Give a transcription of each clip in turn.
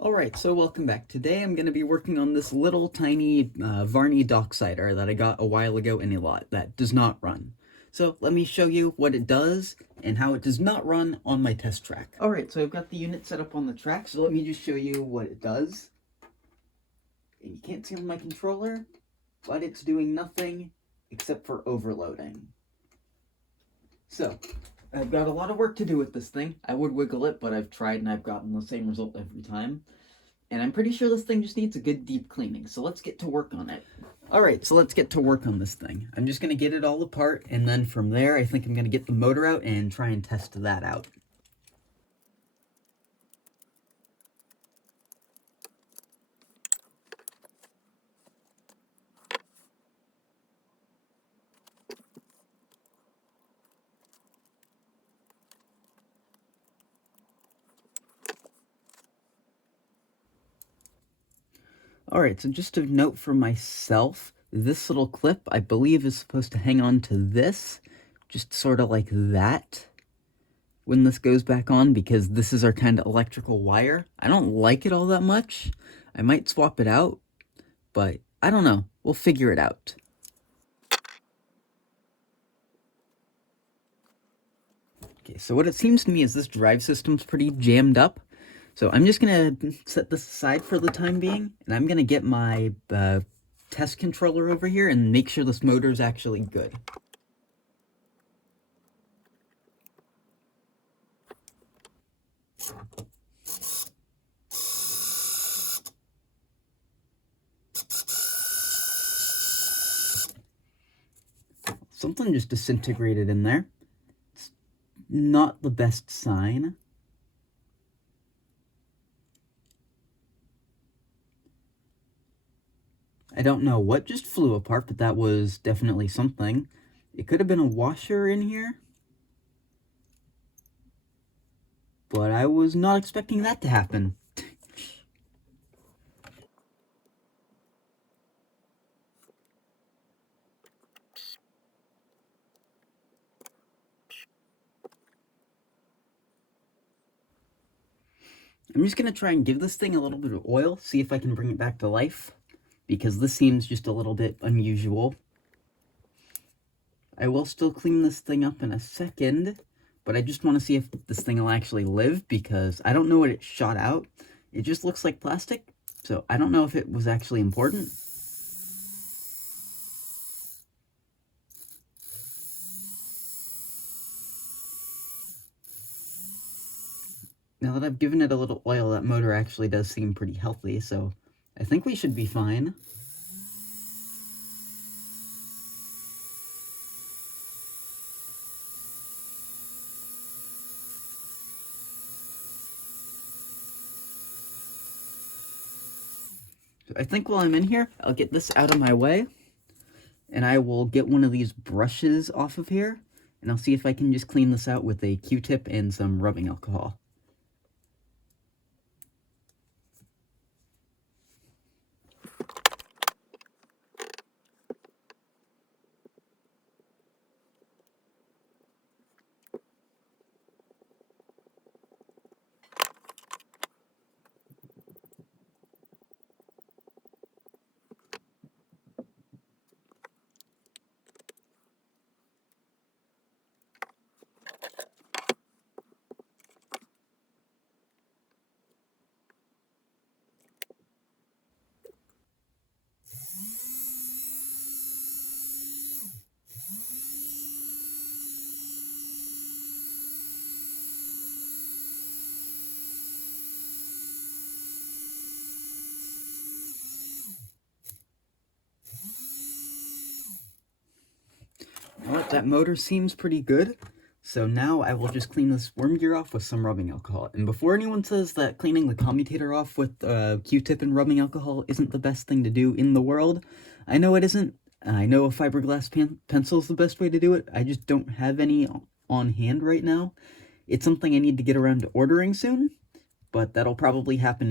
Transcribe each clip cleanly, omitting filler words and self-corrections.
Alright, so welcome back. Today I'm going to be working on this little tiny Varney docksider that I got a while ago in a lot that does not run. So let me show you what it does and how it does not run on my test track. Alright, so I've got the unit set up on the track, so let me just show you what it does. And you can't see on my controller, but it's doing nothing except for overloading. So, I've got a lot of work to do with this thing. I would wiggle it, but I've tried and I've gotten the same result every time. And I'm pretty sure this thing just needs a good deep cleaning, so let's get to work on it. Alright, so let's get to work on this thing. I'm just going to get it all apart, and then from there I think I'm going to get the motor out and try and test that out. Alright, so just a note for myself, this little clip I believe is supposed to hang on to this, just sort of like that, when this goes back on, because this is our kind of electrical wire. I don't like it all that much. I might swap it out, but I don't know. We'll figure it out. Okay, so what it seems to me is this drive system's pretty jammed up. So I'm just going to set this aside for the time being, and I'm going to get my test controller over here and make sure this motor's actually good. Something just disintegrated in there. It's not the best sign. I don't know what just flew apart, but that was definitely something. It could have been a washer in here, but I was not expecting that to happen. I'm just going to try and give this thing a little bit of oil, see if I can bring it back to life, because this seems just a little bit unusual. I will still clean this thing up in a second, but I just want to see if this thing will actually live, because I don't know what it shot out. It just looks like plastic, so I don't know if it was actually important. Now that I've given it a little oil, that motor actually does seem pretty healthy, so I think we should be fine. So I think while I'm in here, I'll get this out of my way, and I will get one of these brushes off of here, and I'll see if I can just clean this out with a Q-tip and some rubbing alcohol. Alright, that motor seems pretty good, so now I will just clean this worm gear off with some rubbing alcohol. And before anyone says that cleaning the commutator off with Q-tip and rubbing alcohol isn't the best thing to do in the world, I know it isn't. I know a fiberglass pencil is the best way to do it. I just don't have any on hand right now. It's something I need to get around to ordering soon, but that'll probably happen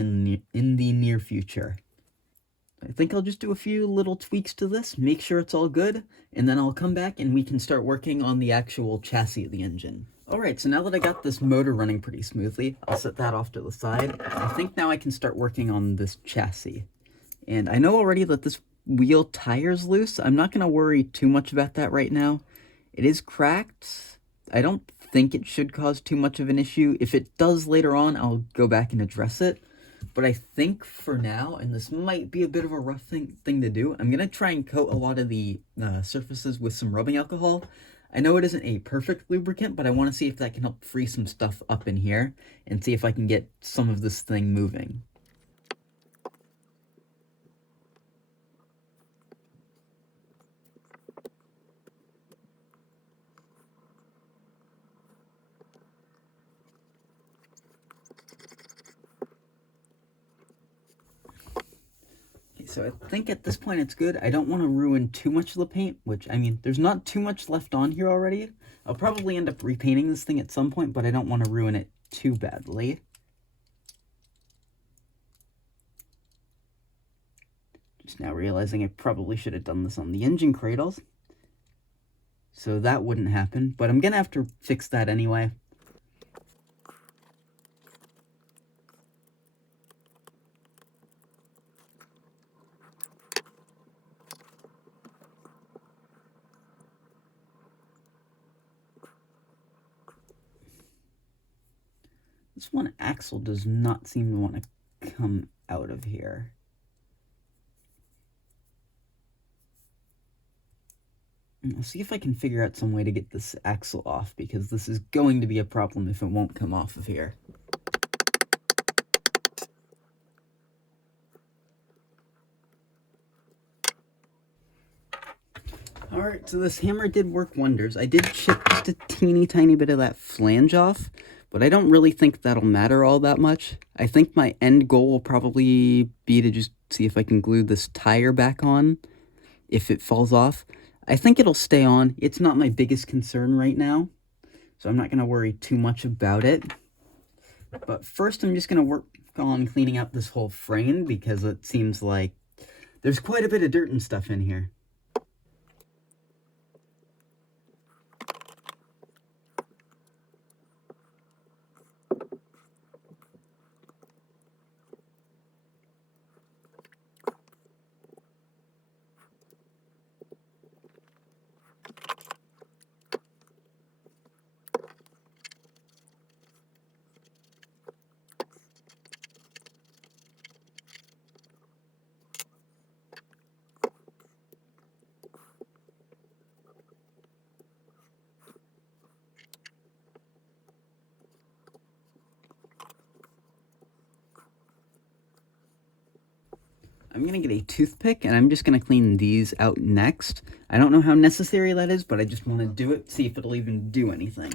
in the near future. I think I'll just do a few little tweaks to this, make sure it's all good, and then I'll come back and we can start working on the actual chassis of the engine. Alright, so now that I got this motor running pretty smoothly, I'll set that off to the side. I think now I can start working on this chassis. And I know already that this wheel tire's loose. I'm not going to worry too much about that right now. It is cracked. I don't think it should cause too much of an issue. If it does later on, I'll go back and address it. But I think for now, and this might be a bit of a rough thing to do, I'm going to try and coat a lot of the surfaces with some rubbing alcohol. I know it isn't a perfect lubricant, but I want to see if that can help free some stuff up in here and see if I can get some of this thing moving. So I think at this point it's good. I don't want to ruin too much of the paint, which, I mean, there's not too much left on here already. I'll probably end up repainting this thing at some point, but I don't want to ruin it too badly. Just now realizing I probably should have done this on the engine cradles, so that wouldn't happen, but I'm going to have to fix that anyway. This one axle does not seem to want to come out of here. I'll see if I can figure out some way to get this axle off, because this is going to be a problem if it won't come off of here. Alright, so this hammer did work wonders. I did chip just a teeny tiny bit of that flange off, but I don't really think that'll matter all that much. I think my end goal will probably be to just see if I can glue this tire back on if it falls off. I think it'll stay on. It's not my biggest concern right now, so I'm not going to worry too much about it. But first I'm just going to work on cleaning out this whole frame, because it seems like there's quite a bit of dirt and stuff in here. I'm going to get a toothpick, and I'm just going to clean these out next. I don't know how necessary that is, but I just want to do it, see if it'll even do anything.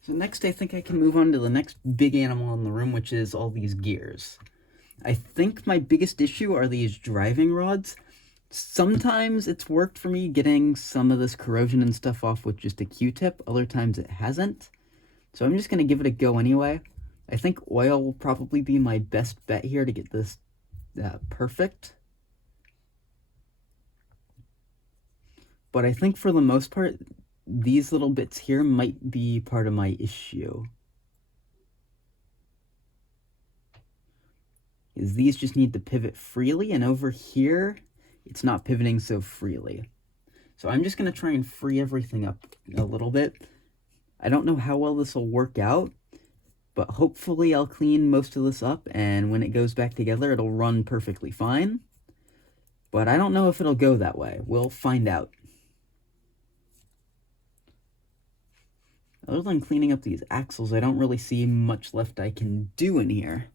So next I think I can move on to the next big animal in the room, which is all these gears. I think my biggest issue are these driving rods. Sometimes it's worked for me getting some of this corrosion and stuff off with just a Q-tip. Other times it hasn't. So I'm just going to give it a go anyway. I think oil will probably be my best bet here to get this perfect. But I think for the most part, these little bits here might be part of my issue. Is these just need to pivot freely, and over here it's not pivoting so freely. So I'm just going to try and free everything up a little bit. I don't know how well this will work out, but hopefully I'll clean most of this up, and when it goes back together it'll run perfectly fine. But I don't know if it'll go that way. We'll find out. Other than cleaning up these axles, I don't really see much left I can do in here.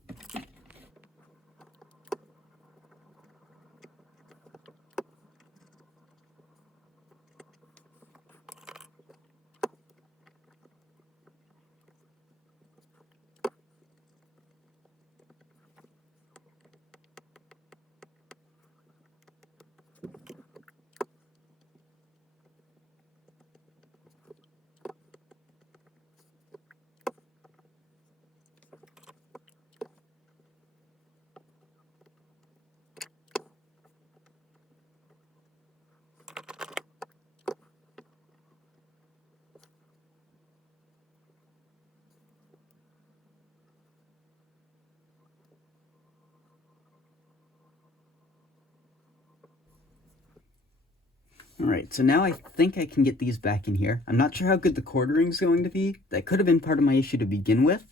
Alright, so now I think I can get these back in here. I'm not sure how good the quartering's going to be. That could have been part of my issue to begin with.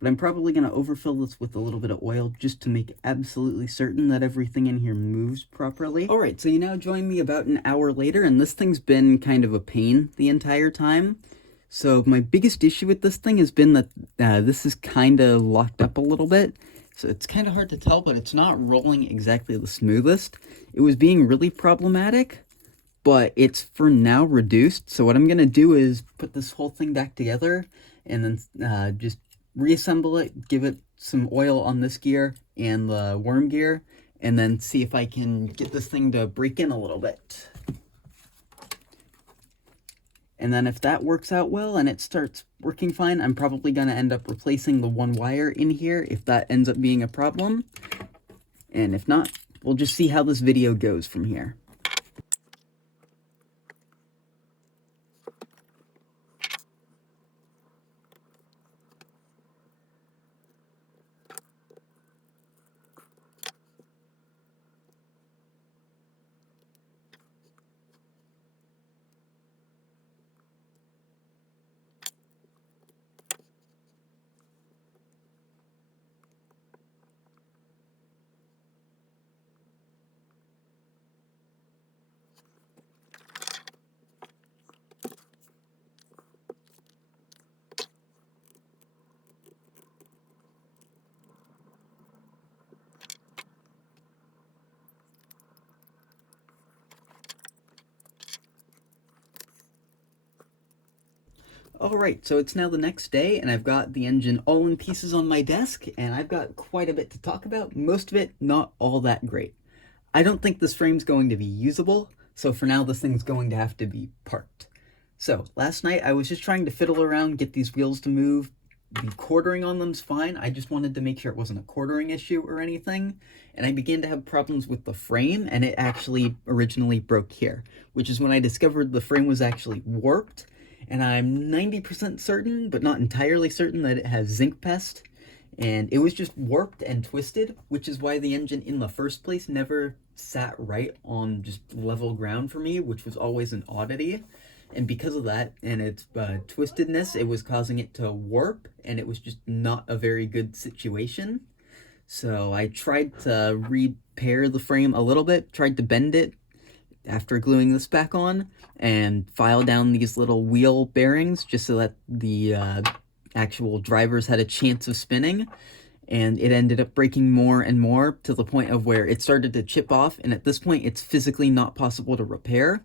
But I'm probably going to overfill this with a little bit of oil just to make absolutely certain that everything in here moves properly. Alright, so you now join me about an hour later, and this thing's been kind of a pain the entire time. So my biggest issue with this thing has been that this is kind of locked up a little bit. So it's kind of hard to tell, but it's not rolling exactly the smoothest. It was being really problematic, but it's for now reduced. So what I'm going to do is put this whole thing back together and then just reassemble it, give it some oil on this gear and the worm gear, and then see if I can get this thing to break in a little bit. And then if that works out well and it starts working fine, I'm probably going to end up replacing the one wire in here if that ends up being a problem. And if not, we'll just see how this video goes from here. Alright, so it's now the next day, and I've got the engine all in pieces on my desk, and I've got quite a bit to talk about, most of it not all that great. I don't think this frame's going to be usable, so for now this thing's going to have to be parked. So, last night I was just trying to fiddle around, get these wheels to move. The quartering on them's fine, I just wanted to make sure it wasn't a quartering issue or anything, and I began to have problems with the frame, and it actually originally broke here, which is when I discovered the frame was actually warped, and I'm 90% certain, but not entirely certain, that it has zinc pest, and it was just warped and twisted, which is why the engine in the first place never sat right on just level ground for me, which was always an oddity. And because of that and its twistedness, it was causing it to warp, and it was just not a very good situation. So I tried to repair the frame a little bit, tried to bend it after gluing this back on, and file down these little wheel bearings just so that the actual drivers had a chance of spinning. And it ended up breaking more and more to the point of where it started to chip off, and at this point it's physically not possible to repair.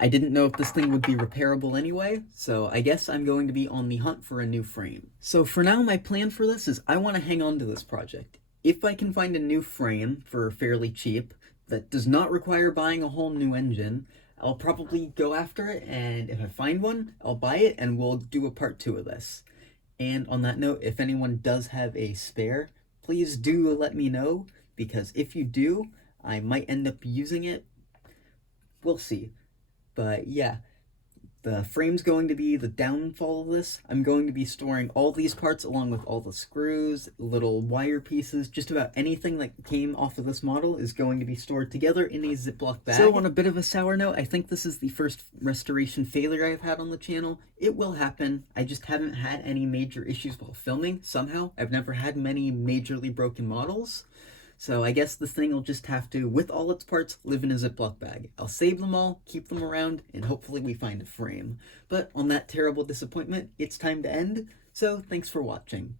I didn't know if this thing would be repairable anyway, so I guess I'm going to be on the hunt for a new frame. So for now, my plan for this is I want to hang on to this project. If I can find a new frame for fairly cheap that does not require buying a whole new engine, I'll probably go after it, and if I find one, I'll buy it and we'll do a part 2 of this. And on that note, if anyone does have a spare, please do let me know, because if you do, I might end up using it. We'll see. But yeah, the frame's going to be the downfall of this. I'm going to be storing all these parts along with all the screws, little wire pieces, just about anything that came off of this model is going to be stored together in a Ziploc bag. So on a bit of a sour note, I think this is the first restoration failure I've had on the channel. It will happen. I just haven't had any major issues while filming, somehow. I've never had many majorly broken models. So I guess this thing will just have to, with all its parts, live in a Ziploc bag. I'll save them all, keep them around, and hopefully we find a frame. But on that terrible disappointment, it's time to end, so thanks for watching.